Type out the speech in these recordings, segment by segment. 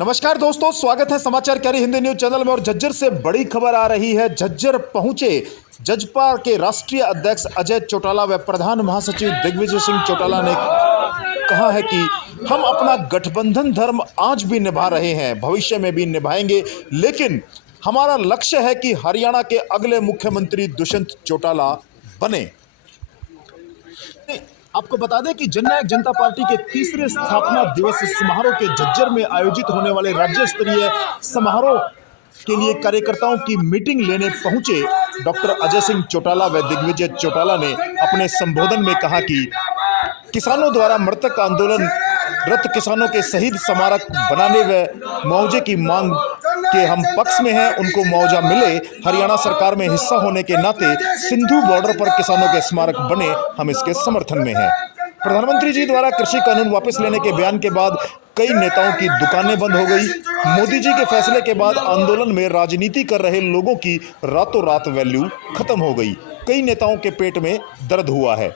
नमस्कार दोस्तों, स्वागत है समाचार कैरी हिंदी न्यूज चैनल में। और झज्जर से बड़ी खबर आ रही है। झज्जर पहुंचे जजपा के राष्ट्रीय अध्यक्ष अजय चौटाला व प्रधान महासचिव दिग्विजय सिंह चौटाला ने कहा है कि हम अपना गठबंधन धर्म आज भी निभा रहे हैं, भविष्य में भी निभाएंगे, लेकिन हमारा लक्ष्य है कि हरियाणा के अगले मुख्यमंत्री दुष्यंत चौटाला बने। आपको बता दें कि जननायक जनता पार्टी के तीसरे स्थापना दिवस समारोह के झज्जर में आयोजित होने वाले राज्य स्तरीय समारोह के लिए कार्यकर्ताओं की मीटिंग लेने पहुंचे डॉक्टर अजय सिंह चौटाला व दिग्विजय चौटाला ने अपने संबोधन में कहा कि किसानों द्वारा मृतक आंदोलन रत किसानों के शहीद स्मारक बनाने व मुआवजे की मांग के हम पक्ष में हैं, उनको मुआवजा मिले। हरियाणा सरकार में हिस्सा होने के नाते सिंधु बॉर्डर पर किसानों के स्मारक बने, हम इसके समर्थन में हैं। प्रधानमंत्री जी द्वारा कृषि कानून वापस लेने के बयान के बाद कई नेताओं की दुकानें बंद हो गई। मोदी जी के फैसले के बाद आंदोलन में राजनीति कर रहे लोगों की रातों रात वैल्यू खत्म हो गई। कई नेताओं के पेट में दर्द हुआ है।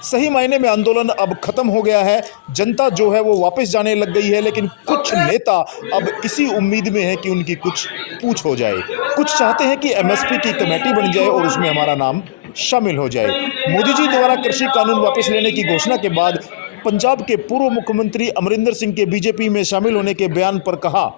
सही मायने में आंदोलन अब खत्म हो गया है। जनता जो है वो वापस जाने लग गई है, लेकिन कुछ नेता अब इसी उम्मीद में है कि उनकी कुछ पूछ हो जाए। कुछ चाहते हैं कि एमएसपी की कमेटी बन जाए और उसमें हमारा नाम शामिल हो जाए। मोदी जी द्वारा कृषि कानून वापस लेने की घोषणा के बाद पंजाब के पूर्व मुख्यमंत्री अमरिंदर सिंह के बीजेपी में शामिल होने के बयान पर कहा।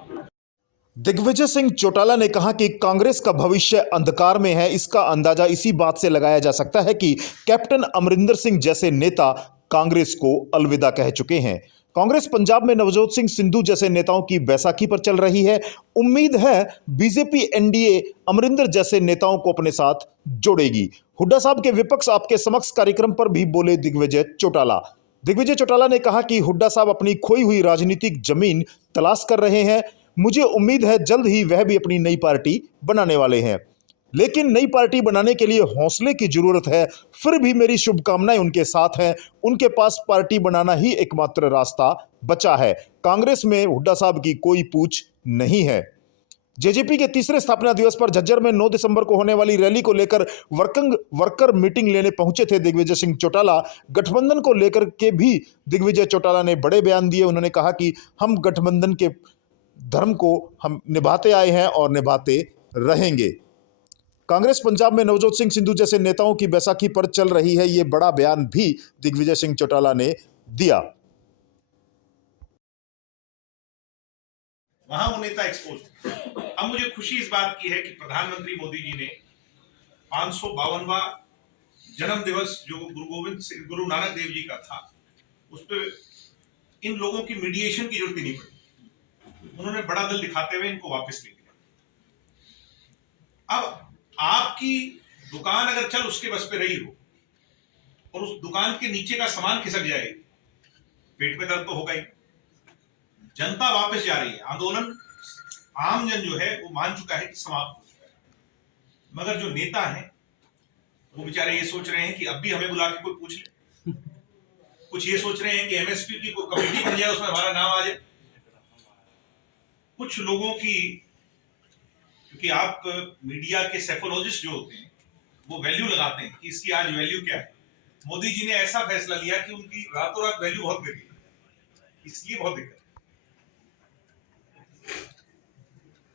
दिग्विजय सिंह चौटाला ने कहा कि कांग्रेस का भविष्य अंधकार में है। इसका अंदाजा इसी बात से लगाया जा सकता है कि कैप्टन अमरिंदर सिंह जैसे नेता कांग्रेस को अलविदा कह चुके हैं। कांग्रेस पंजाब में नवजोत सिंह सिद्धू जैसे नेताओं की बैसाखी पर चल रही है। उम्मीद है बीजेपी एनडीए अमरिंदर जैसे नेताओं को अपने साथ जोड़ेगी। हुड्डा साहब के विपक्ष आपके समक्ष कार्यक्रम पर भी बोले दिग्विजय चौटाला। दिग्विजय चौटाला ने कहा कि हुड्डा साहब अपनी खोई हुई राजनीतिक जमीन तलाश कर रहे हैं। मुझे उम्मीद है जल्द ही वह भी अपनी नई पार्टी बनाने वाले हैं, लेकिन नई पार्टी बनाने के लिए हौसले की जरूरत है। फिर भी मेरी शुभकामनाएं उनके साथ हैं। उनके पास पार्टी बनाना ही एकमात्र रास्ता बचा है। कांग्रेस में हुड्डा साहब की कोई पूछ नहीं है। जेजेपी के तीसरे स्थापना दिवस पर झज्जर में 9 दिसंबर को होने वाली रैली को लेकर वर्कर मीटिंग लेने पहुंचे थे दिग्विजय सिंह चौटाला। गठबंधन को लेकर के भी दिग्विजय चौटाला ने बड़े बयान दिए। उन्होंने कहा कि हम गठबंधन के धर्म को हम निभाते आए हैं और निभाते रहेंगे। कांग्रेस पंजाब में नवजोत सिंह सिद्धू जैसे नेताओं की बैसाखी पर चल रही है, यह बड़ा बयान भी दिग्विजय सिंह चौटाला ने दिया। वहां वो नेता एक्सपोज। अब मुझे खुशी इस बात की है कि प्रधानमंत्री मोदी जी ने 552वां जन्म दिवस जो गुरु नानक देव जी का था, उस पर इन लोगों की मीडिएशन की जरूरत ही नहीं पड़ी। उन्होंने बड़ा दिल दिखाते हुए इनको वापस ले लिया। अब आपकी दुकान अगर चल उसके बस पे रही हो और उस दुकान के नीचे का सामान खिसक जाए, पेट में दर्द तो होगा ही। जनता वापस जा रही है। आंदोलन आम जन जो है वो मान चुका है कि समाप्त हो चुका है, मगर जो नेता हैं वो बेचारे ये सोच रहे हैं कि अब भी हमें बुला के कोई पूछ ले। कुछ ये सोच रहे हैं कि एमएसपी की कोई कमेटी बन जाए, उसमें हमारा नाम आ जाए। कुछ लोगों की, क्योंकि आप मीडिया के साइकोलॉजिस्ट जो होते हैं वो वैल्यू लगाते हैं कि इसकी आज वैल्यू क्या है। मोदी जी ने ऐसा फैसला लिया कि उनकी रातों रात वैल्यू बहुत गिर गई, इसलिए बहुत दिक्कत।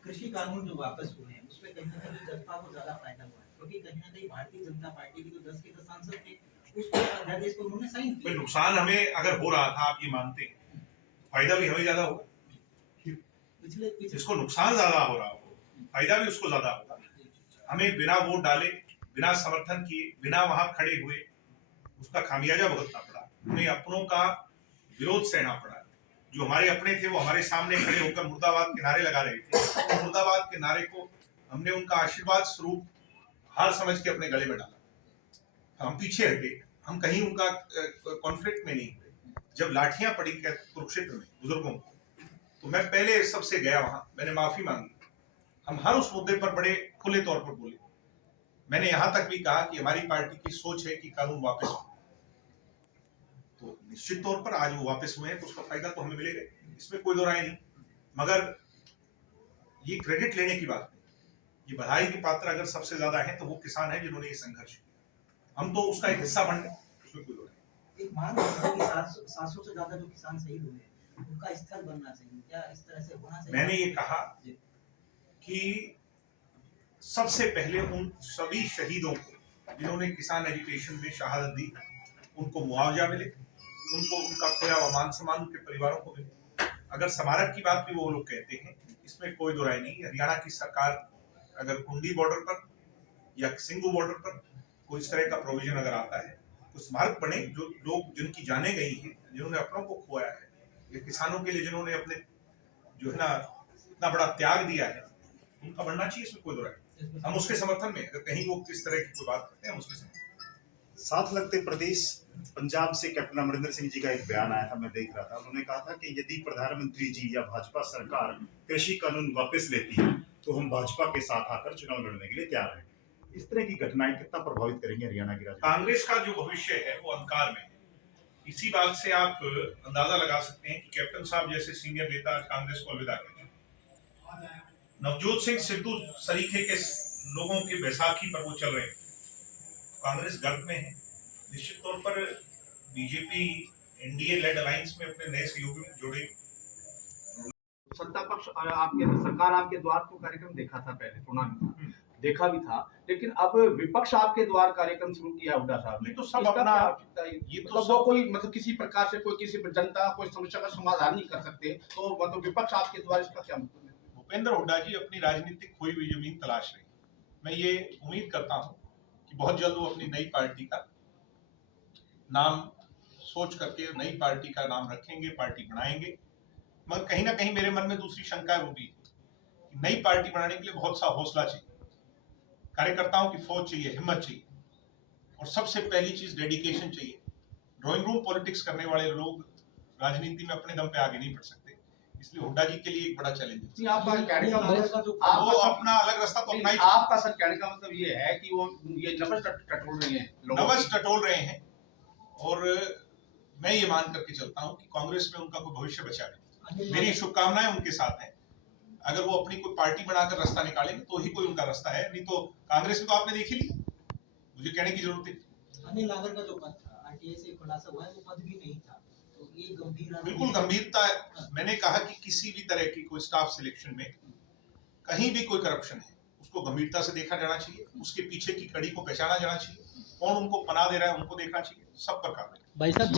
कृषि कानून जो वापस हुए हैं उसमें कहीं ना कहीं जनता को ज्यादा फायदा हुआ है, क्योंकि कहीं ना कहीं भारतीय जनता पार्टी की जो 10 के 10 सांसद थे उस पर अध्यादेश को उन्होंने साइन किया। नुकसान हमें अगर हो रहा था, आप ये मानते हैं, फायदा भी हमें ज्यादा होगा। जिसको नुकसान ज्यादा हो रहा हो, फायदा भी उसको ज्यादा होगा। हमें बिना वोट डाले, बिना समर्थन किए, बिना वहां खड़े हुए उसका खामियाजा भुगतना पड़ा। हमें अपनों का विरोध सहना पड़ा। जो हमारे अपने थे वो हमारे सामने खड़े होकर मुर्दाबाद के नारे लगा रहे थे। मुर्दाबाद के नारे को हमने उनका आशीर्वाद स्वरूप हार समझ के अपने गले में डाला। हम पीछे हटे, हम कहीं उनका कॉन्फ्लिक्ट में नहीं हुए। जब लाठियां पड़ी कुरुक्षेत्र में बुजुर्गों को, तो मैं पहले सबसे गया वहां, मैंने माफी मांगी। हम हर उस मुद्दे पर बड़े खुले तौर पर बोले। मैंने यहां तक भी कहा कि हमारी पार्टी की सोच है कि कानून वापस हो, तो निश्चित तौर पर आज वो वापस हुए हैं तो उसका फायदा तो हमें मिलेगा, इसमें कोई दो राय नहीं। मगर ये क्रेडिट लेने की बात नहीं। ये बधाई की पात्र अगर सबसे ज्यादा है तो वो किसान है जिन्होंने ये संघर्ष किया। हम तो उसका एक हिस्सा बन गए, उसमें कोई दो राय नहीं। एक मांग है कि 700 से ज्यादा जो किसान शहीद हुए हैं उनका स्तर बनना चाहिए, क्या इस तरह से होना चाहिए? मैंने ये कहा कि सबसे पहले उन सभी शहीदों को जिन्होंने किसान एजुकेशन में शहादत दी, उनको मुआवजा मिले, उनको उनका खोया हुआ मान सम्मान उनके परिवारों को मिले। अगर स्मारक की बात भी वो लोग कहते हैं, इसमें कोई दो राय नहीं। हरियाणा की सरकार अगर कुंडी बॉर्डर पर या सिंगू बॉर्डर पर कोई इस तरह का प्रोविजन अगर आता है तो स्मारक बने, जो लोग जिनकी जानें गई हैं, जिन्होंने अपनों को खोया है, या किसानों के लिए जिन्होंने अपने जो है ना इतना बड़ा त्याग दिया है, उनका बनना चाहिए, इसमें कोई दो राय नहीं। हम उसके समर्थन में, अगर कहीं वो किस तरह की कोई बात करते हैं, हम उसके समर्थन। साथ लगते प्रदेश पंजाब से कैप्टन अमरिंदर सिंह जी का एक बयान आया था, मैं देख रहा था। उन्होंने कहा था कि यदि प्रधानमंत्री जी या भाजपा सरकार कृषि कानून वापस लेती है तो हम भाजपा के साथ आकर चुनाव लड़ने के लिए तैयार हैं। इस तरह की घटनाएं कितना प्रभावित करेंगे हरियाणा की राजनीति? कांग्रेस का जो भविष्य है वो अंधकार में है। इसी बात से आप अंदाजा लगा सकते हैं कि कैप्टन साहब जैसे सीनियर नेता आज कांग्रेस को अलविदा कहते हैं। नवजोत सिंह सिद्धू सरीखे के लोगों की बैसाखी पर वो चल रहे हैं। कांग्रेस गर्त में है। निश्चित तौर पर बीजेपी एनडीए लेड अलायंस में अपने नए सहयोगी जुड़े। सत्ता पक्ष और आपके सरकार आपके द्वार को कार्यक्रम देखा था, पहले सुना भी था, देखा भी था, लेकिन अब विपक्ष आपके द्वार कार्यक्रम शुरू किया हुड्डा साहब ने। ये तो सब इसका अपना- क्या आवश्यकता है? ये तो मतलब सब- वो कोई मतलब किसी प्रकार से कोई किसी जनता कोई समस्या का समाधान नहीं कर सकते, तो मतलब विपक्ष आपके द्वार, इसका क्या मतलब है? भूपेंद्र हुड्डा जी अपनी राजनीतिक खोई हुई जमीन तलाश रहे हैं। मैं ये उम्मीद करता हूं कि बहुत जल्द वो अपनी नई पार्टी का नाम सोच करके नई पार्टी का नाम रखेंगे, पार्टी बनाएंगे। मगर कहीं ना कहीं मेरे मन में दूसरी शंका वो भी है कि नई पार्टी बनाने के लिए बहुत सा हौसला चाहिए, कार्यकर्ताओं की फौज चाहिए, हिम्मत चाहिए, और सबसे पहली चीज डेडिकेशन चाहिए। ड्राइंग रूम पॉलिटिक्स करने वाले लोग राजनीति में अपने दम पे आगे नहीं बढ़ सकते। इसलिए हुड्डा जी के लिए एक बड़ा चैलेंज है। नहीं, आपका कहने का मतलब वो आपका अपना अलग रास्ता तो अपना ही आपका सर कहने का मतलब ये है कि वो ये नवस टटोल रहे हैं लोगों को। नवस टटोल रहे हैं, और मैं ये मान करके चलता हूं कि कांग्रेस में उनका कोई भविष्य बचा नहीं। मेरी शुभकामनाएं उनके साथ हैं। अगर वो अपनी कोई पार्टी बनाकर रास्ता निकालेंगे तो ही कोई उनका रास्ता है, नहीं तो कांग्रेस में तो आपने देखी ली, मुझे कहने की जरूरत है। अनिल नागर का जो पद था, आरटीआई से खुलासा हुआ है, वो पद भी नहीं था, तो ये गंभीर बिल्कुल गंभीरता है। मैंने कहा कि किसी भी तरह की कोई स्टाफ सिलेक्शन में कहीं भी कोई करप्शन है, उसको गंभीरता से देखा जाना चाहिए, उसके पीछे की कड़ी को पहचाना जाना चाहिए, कौन उनको पनाह दे रहा है उनको देखना चाहिए, सब पर कार्रवाई। भाई साहब